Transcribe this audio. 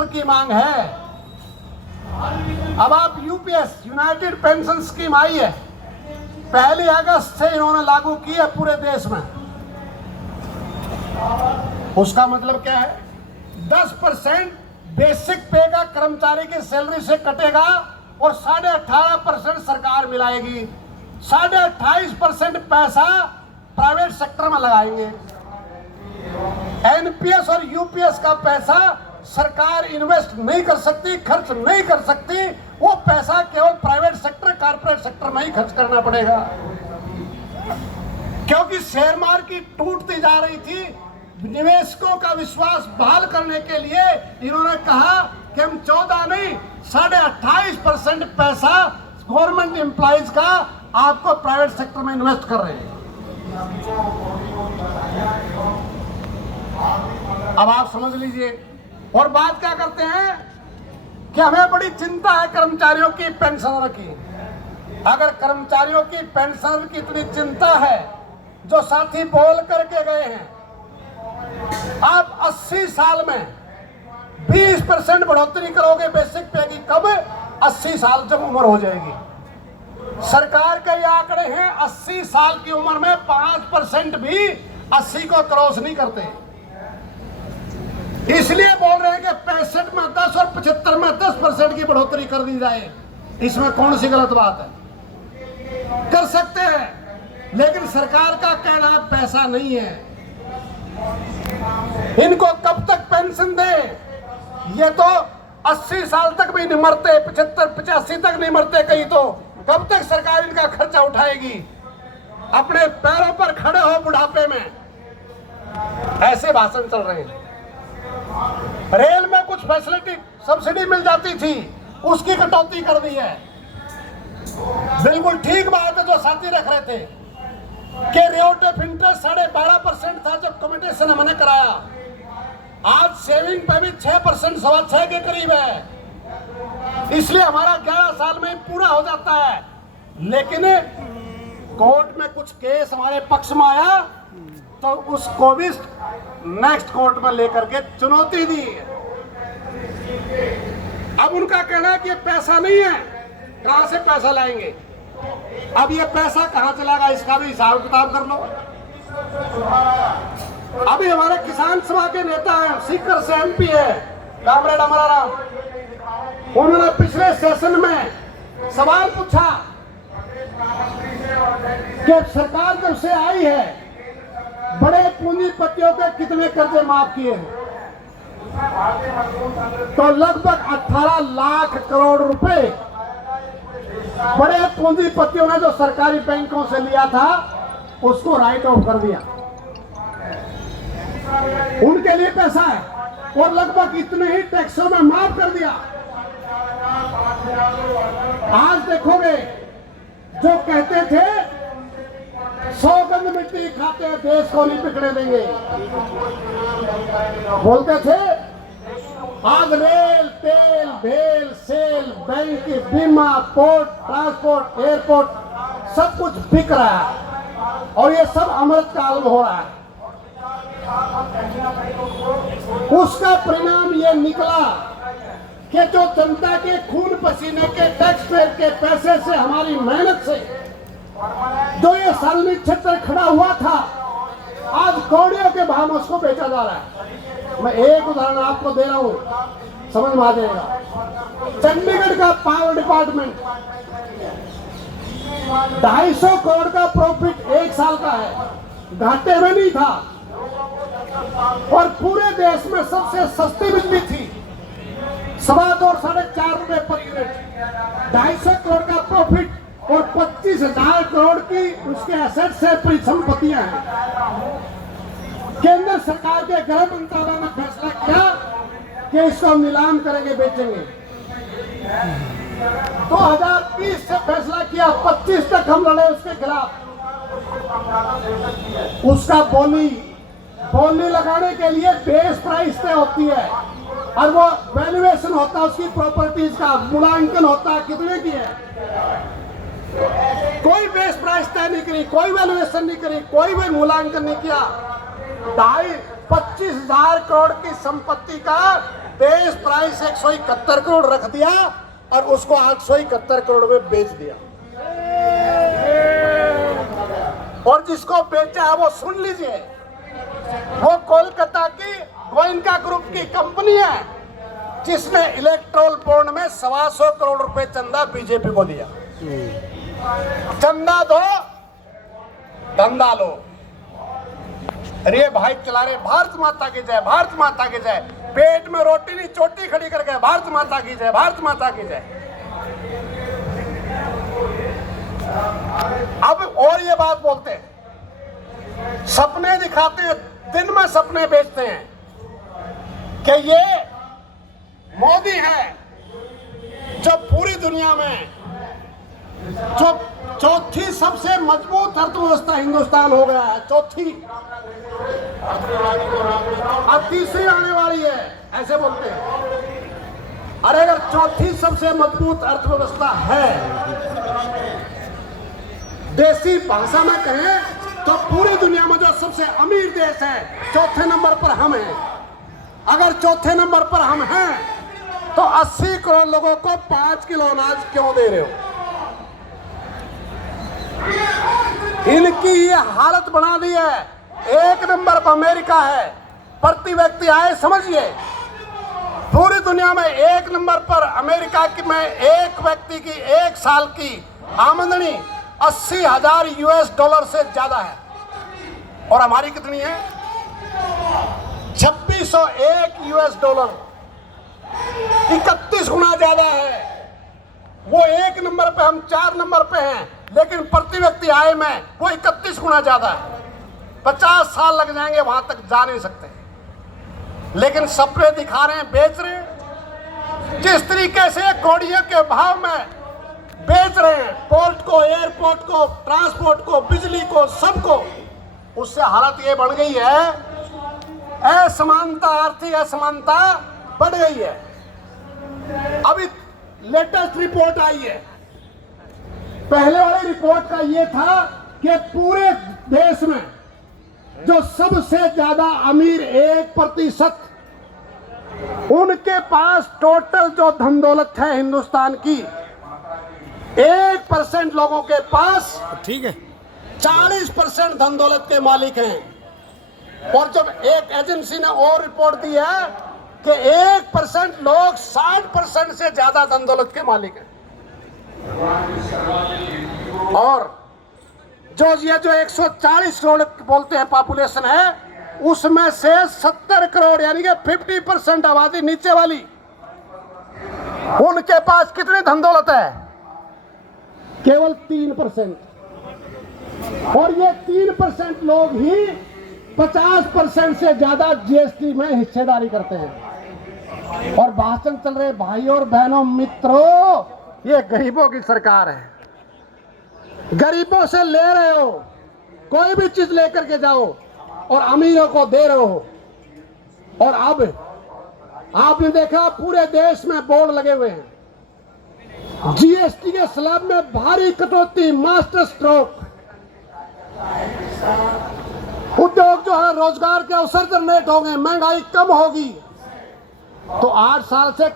Sector की मांग है। अब आप यूपीएस, यूनाइटेड पेंशन स्कीम आई है, 1 अगस्त से इन्होंने लागू की है पूरे देश में। उसका मतलब क्या है? 10% बेसिक पे का कर्मचारी की सैलरी से कटेगा और 18.5% सरकार मिलाएगी। 28.5% पैसा प्राइवेट सेक्टर में लगाएंगे। एनपीएस और यूपीएस का पैसा सरकार इन्वेस्ट नहीं कर सकती, खर्च नहीं कर सकती। वो पैसा केवल प्राइवेट सेक्टर, कारपोरेट सेक्टर में ही खर्च करना पड़ेगा, क्योंकि शेयर मार्केट टूटती जा रही थी। निवेशकों का विश्वास बहाल करने के लिए इन्होंने कहा कि हम 14 नहीं 28.5% पैसा गवर्नमेंट एम्प्लॉइज का आपको प्राइवेट सेक्टर में इन्वेस्ट कर रहे हैं। अब आप समझ लीजिए। और बात क्या करते हैं कि हमें बड़ी चिंता है कर्मचारियों की पेंशनर की। अगर कर्मचारियों की पेंशनर की इतनी चिंता है, जो साथी बोल करके गए हैं, आप 80 साल में 20% बढ़ोतरी करोगे बेसिक पे की, कब? 80 साल जब उम्र हो जाएगी। सरकार के ये आंकड़े हैं 80 साल की उम्र में 5% भी 80 को क्रॉस नहीं करते। इसलिए बोल रहे हैं कि 65 में 10 और 75 में 10% की बढ़ोतरी कर दी जाए। इसमें कौन सी गलत बात है? कर सकते हैं, लेकिन सरकार का कहना पैसा नहीं है। इनको कब तक पेंशन दे? ये तो 80 साल तक भी नहीं मरते, 75-85 तक नहीं मरते कहीं, तो कब तक सरकार इनका खर्चा उठाएगी? अपने पैरों पर खड़े हो बुढ़ापे में। ऐसे भाषण चल रहे हैं। रेल में कुछ फैसिलिटी, सब्सिडी मिल जाती थी, उसकी कटौती कर दी है। बिल्कुल ठीक बात है जो साथी रख रहे थे कि रेट ऑफ इंटरेस्ट 12.5% था जब कमेटी से हमने कराया। आज सेविंग पे भी 6%, 6.25 के करीब है। इसलिए हमारा 11 साल में पूरा हो जाता है। लेकिन कोर्ट में कुछ केस हमारे पक्ष में आया तो उसको भी नेक्स्ट कोर्ट में लेकर के चुनौती दी। अब उनका कहना है कि ये पैसा नहीं है, कहां से पैसा लाएंगे? अब ये पैसा कहां चला गया, इसका भी हिसाब किताब कर लो। अभी हमारे किसान सभा के नेता हैं, सीकर से एमपी है कामरेड अमराराम, उन्होंने पिछले सेशन में सवाल पूछा कि सरकार जब से आई है बड़े पूंजीपतियों के कितने कर्जे माफ किए हैं? तो लगभग 18 लाख करोड़ रुपए बड़े पूंजीपतियों ने जो सरकारी बैंकों से लिया था उसको राइट ऑफ कर दिया। उनके लिए पैसा है और लगभग इतने ही टैक्सों में माफ कर दिया। आज देखोगे जो कहते थे 100 गंज मिट्टी खाते हैं देश को नहीं बिकने देंगे, बोलते थे, आज रेल, तेल, भेल, सेल, बैंक, बीमा, पोर्ट, ट्रांसपोर्ट, एयरपोर्ट सब कुछ बिक रहा है और ये सब अमृत काल में हो रहा है। उसका परिणाम ये निकला कि जो जनता के खून पसीने के टैक्स पेयर के पैसे से, हमारी मेहनत से जो ये सालनी क्षेत्र खड़ा हुआ था, आज कौड़ियों के भाव में उसको बेचा जा रहा है। मैं एक उदाहरण आपको दे रहा हूं, समझ में आ जाएगा। चंडीगढ़ का पावर डिपार्टमेंट 250 करोड़ का प्रॉफिट 1 साल का है, घाटे में नहीं था और पूरे देश में सबसे सस्ती बिजली थी, 2.25 और 4.5 रुपए पर यूनिट। 250 करोड़ का प्रॉफिट और 25,000 करोड़ की उसके एसेट से परिसंपत्तियां हैं। केंद्र सरकार के गृह मंत्रालय ने फैसला किया कि इसको नीलाम करेंगे, बेचेंगे। 2020 से फैसला किया, 25 तक हम लड़े उसके खिलाफ। उसका बोली लगाने के लिए बेस प्राइस तय होती है और वो वैल्यूएशन होता है उसकी प्रॉपर्टीज का, मूल्यांकन होता है कितने की है। कोई बेस प्राइस तय नहीं करी, कोई वैल्यूएशन नहीं करी, कोई भी मूल्यांकन नहीं किया। 25,000 करोड़ की संपत्ति का बेस प्राइस 171 करोड़ रख दिया और उसको 871 करोड़ में बेच दिया। और जिसको बेचा है वो सुन लीजिए, वो कोलकाता की गोयनका ग्रुप की कंपनी है जिसने इलेक्ट्रोल बॉन्ड में 125 करोड़ रुपए चंदा बीजेपी को दिया। चंदा दो, धंधा लो। अरे भाई चला रहे भारत माता की जय, भारत माता की जय। पेट में रोटी नहीं चोटी खड़ी कर गए, भारत माता की जय, भारत माता की जय। अब और ये बात बोलते हैं, सपने दिखाते हैं, दिन में सपने बेचते हैं कि ये मोदी है जो पूरी दुनिया में जो चौथी सबसे मजबूत अर्थव्यवस्था हिंदुस्तान हो गया है, चौथी, अब तीसरी आने वाली है, ऐसे बोलते हैं। अरे अगर चौथी सबसे मजबूत अर्थव्यवस्था है, देसी भाषा में कहें तो पूरी दुनिया में जो सबसे अमीर देश है, चौथे नंबर पर हम हैं। अगर चौथे नंबर पर हम हैं तो 80 करोड़ लोगों को 5 किलो अनाज क्यों दे रहे हो? इनकी ये हालत बना दी है। एक नंबर पर अमेरिका है, प्रति व्यक्ति आय समझिए, पूरी दुनिया में एक नंबर पर अमेरिका की में एक व्यक्ति की एक साल की आमदनी 80,000 US डॉलर से ज्यादा है। और हमारी कितनी है? 2601 US डॉलर, 31 गुना ज्यादा है। वो एक नंबर पे, हम 4 नंबर पे हैं, लेकिन प्रति व्यक्ति आय में वो 31 गुना ज्यादा है। 50 साल लग जाएंगे, वहां तक जा नहीं सकते, लेकिन सपने दिखा रहे हैं, बेच रहे हैं। जिस तरीके से कौड़ियों के भाव में बेच रहे हैं पोर्ट को, एयरपोर्ट को, ट्रांसपोर्ट को, बिजली को, सबको, उससे हालत ये बढ़ गई है, असमानता, आर्थिक असमानता बढ़ गई है। अभी लेटेस्ट रिपोर्ट आई है, पहले वाली रिपोर्ट का ये था कि पूरे देश में जो सबसे ज्यादा अमीर 1%, उनके पास टोटल जो धन दौलत है हिंदुस्तान की, 1% लोगों के पास, ठीक है, 40% धन दौलत के मालिक हैं। और जब एक एजेंसी ने और रिपोर्ट दी है कि 1% लोग 60% से ज्यादा धन दौलत के मालिक हैं। और जो ये जो 140 करोड़ बोलते हैं पॉपुलेशन है, उसमें से 70 करोड़ यानी कि 50% आबादी नीचे वाली, उनके पास कितनी धन दौलत है? केवल 3%। और ये 3% लोग ही 50% से ज्यादा जीएसटी में हिस्सेदारी करते हैं। और भाषण चल रहे भाई और बहनों, मित्रों, ये गरीबों की सरकार है। गरीबों से ले रहे हो, कोई भी चीज लेकर के जाओ, और अमीरों को दे रहे हो। और अब आपने देखा पूरे देश में बोर्ड लगे हुए हैं, जीएसटी के स्लैब में भारी कटौती, मास्टर स्ट्रोक। उद्योग जो है, रोजगार के अवसर जनरेट होंगे, महंगाई कम होगी। तो 8 साल से